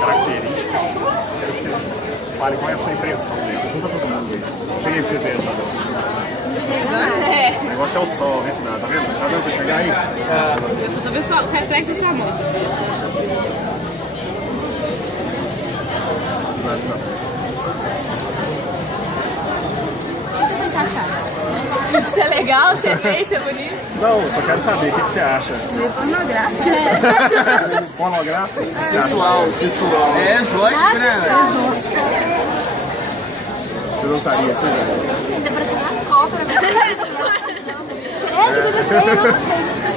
Característica. Quero que vocês falem qual é a sua impressão dela. Junta todo mundo aí. Cheguei pra vocês verem essa dança. O negócio é o sol, vê se dá, tá vendo? Tá dando pra pegar aí? Eu só tô vendo só reflexo em sua mão. Precisar dessa dança. O que você achar? Tipo, se é legal, se é feio, se é bonito? Não, só quero saber, o que você acha? Meio pornográfico. Pornográfico? Sensual. É, exótico, né? Exótico. Você dançaria assim, velho?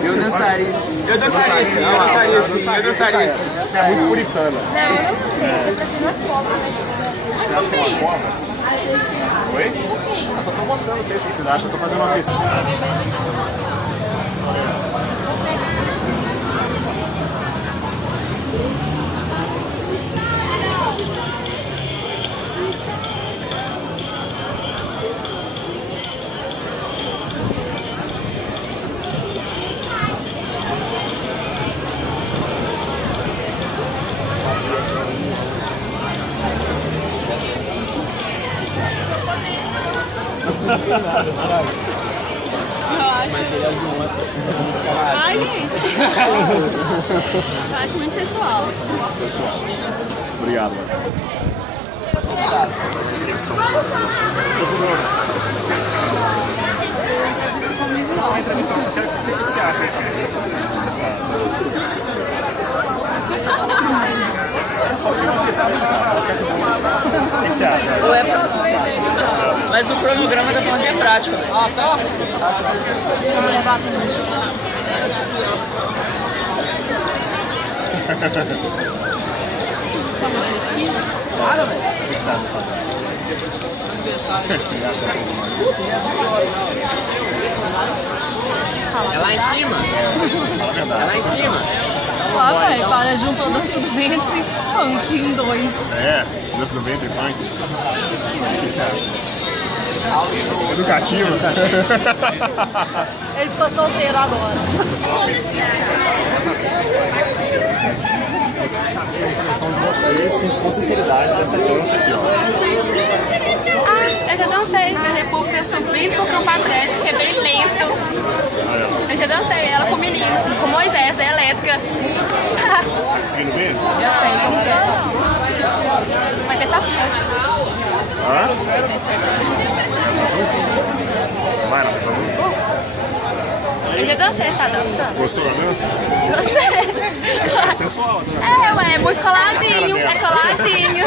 Eu dançaria sim. Eu dançaria sim. Eu dançaria sim. Eu dançaria sim. Você é muito puritana. Não, eu não sei. Eu prefiro uma cobra. Você acha que é uma cobra? Oi? Eu só tô mostrando vocês o que vocês acham. Eu tô fazendo uma pesquisa. Ai, gente. Eu acho muito sensual. Obrigado, mano. Não, entrevista não, só quero que você, o que você acha dessa dança? Só que não sabe o que você acha? Mas no cronograma tá falando que é prática. Ah, tá. Para, velho. O que você acha dessa dança? Você acha que É lá em cima. fala a verdade. É lá em cima. Lá, velho, para juntou dança do ventre e funk em dois. É, dança do ventre e funk. O que você acha? Educativo. Ele ficou solteiro agora. São de vocês, com sinceridade, dessa dança aqui, ó. Ah, eu já dancei na República subindo pro campo atlético, que é bem lento. Eu já dancei ela com o menino, com Moisés, da elétrica. Tá conseguindo ver? Já sei, vamos ver. Vai ter safado. Hã? Vai, não vai fazer? Eu já dancei essa dança. Gostou da dança? Gostei. É sensual a dança. É, ué, é muito coladinho, é coladinho.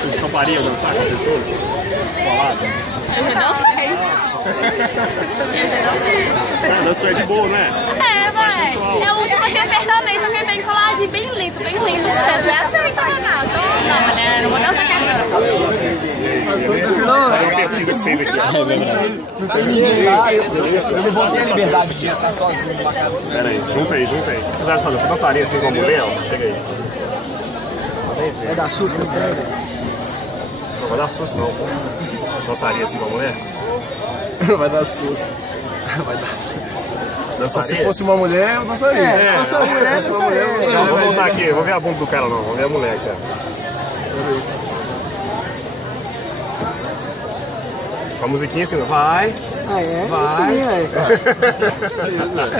Vocês topariam dançar com as pessoas? Colado? Eu já dancei. Eu já dancei. A dança é de boa, não é? É, vai. É o último assim, sertanejo, só que é bem coladinho, bem lindo, bem lindo. Mas é assim, tá ligado? Não, mulher, não vou dançar aqui agora. Fazer uma pesquisa com vocês aqui, ó. Não tem ninguém lá. Eu não vou ter a liberdade de estar sozinho numa casa. Pera aí, junta aí, junta aí. O que vocês acham dessa dança? Você dançaria assim com a mulher? Ó? Chega aí. Vai dar susto esse trem? Não vai dar susto não, pô. Dançaria assim com a mulher? Vai dar susto. Vai dar susto. Dançaria? Se fosse uma mulher, eu dançaria. Se fosse uma mulher, eu dançaria. Não, vou voltar aqui, eu vou ver a bunda do cara não, vou ver a mulher, cara. Com a musiquinha assim, vai. Ah, é? Vai. Sim,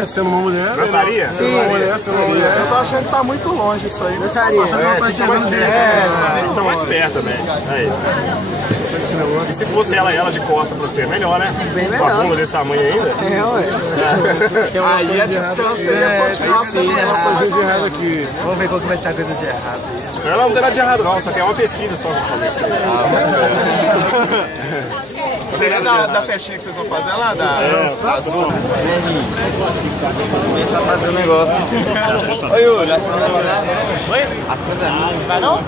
é, sendo uma mulher. Dançaria? Sim, sendo uma mulher. Eu tô achando que tá muito longe isso aí. Dançaria. Você não tá chegando direto. Então mais perto também. Aí. E se fosse ela de costa pra você, melhor, né? Bem Com a melhor. bunda desse tamanho ainda. É, ué. Aí a distância ia continuar sendo essa coisa de errado aqui. Vamos ver qual que vai ser a coisa de errado. Não tem nada de errado não, só que é uma pesquisa só pra fazer isso aí. Seria da festinha que vocês vão fazer lá? Você vai fazer o negócio. Oi, Yuri, a Sandra vai lá. Oi? A Sandra não vai não?